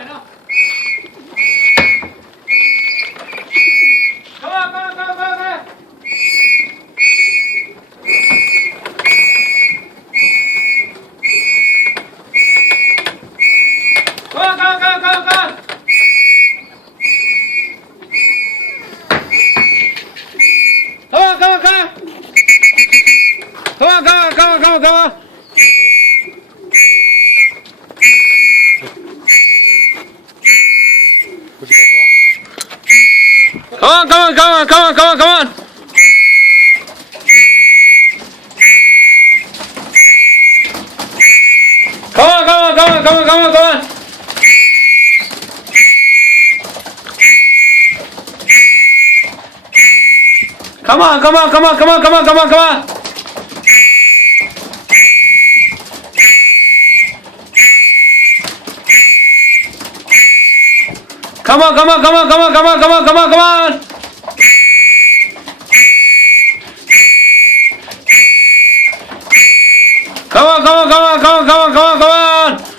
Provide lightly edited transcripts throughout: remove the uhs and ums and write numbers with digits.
enough. Come on, come on, come on, come on, come on. Come on, come on, come on, come on, come on. Come on, come on, come on. Come on, come on, come on, come on, come on. Come on, come on, come on, come on, come on, come on. Come on, come on, come on, come on, come on, come on. Come on, come on, come on, come on, come on, come on, come on. Come on, come on, come on, come on, come on, come on, come on, come on. Come on, come on, come on, come on, come on, come on, come on.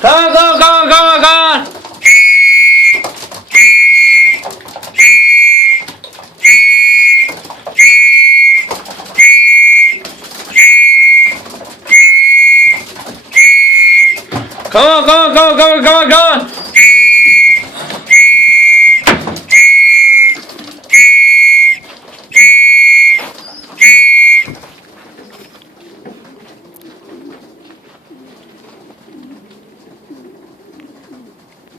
Come on, come on, come on, come on, come on. Come on, come on, come on, come on, come on, come on.